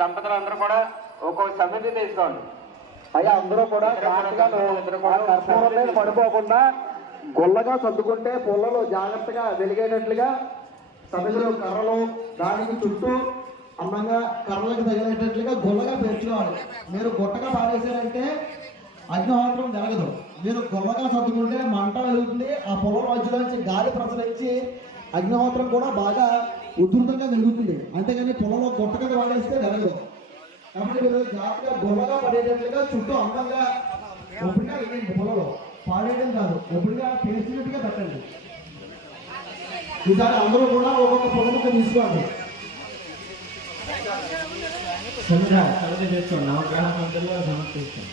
దంపతులందరూ కూడా ఒక్కొక్క సమితి తీసుకోండి. అయ్యా అందరూ కూడా పడిపోకుండా గొల్లగా సర్దుకుంటే పొలలో జాగ్రత్తగా వెలిగేటట్లుగా సమితిలో కర్రలు దానికి చుట్టూ అందంగా కర్రలకు తగిలేటట్లుగా గొల్లగా పెంచుకోవాలి. మీరు గొట్టగా పారేసారంటే అగ్నిహోత్రం జరగదు. మీరు గొల్లగా సర్దుకుంటే మంట వెలుగుతుంది. ఆ పొలం మధ్యలోంచి గాలి ప్రసరించి అగ్నిహోత్రం కూడా బాగా ఉధృతంగా వెలుగుతుంది. అంతేగాని పొలంలో గొట్టగా వాడేస్తే జరగదు. కాబట్టి మీరు జాగ్రత్తగా గొల్లగా పడేటట్లుగా చుట్టూ అందంగా ఒప్పుడుగా వేయండి. పొలంలో పాడేయడం కాదు, ఒప్పుడుగా పేసినట్టుగా పెట్టండి. ఈసారి అందరూ కూడా ఒక్కొక్క పొలంతో తీసుకోండి. నవగ్రహ మధ్యలో సమర్పిస్తాం.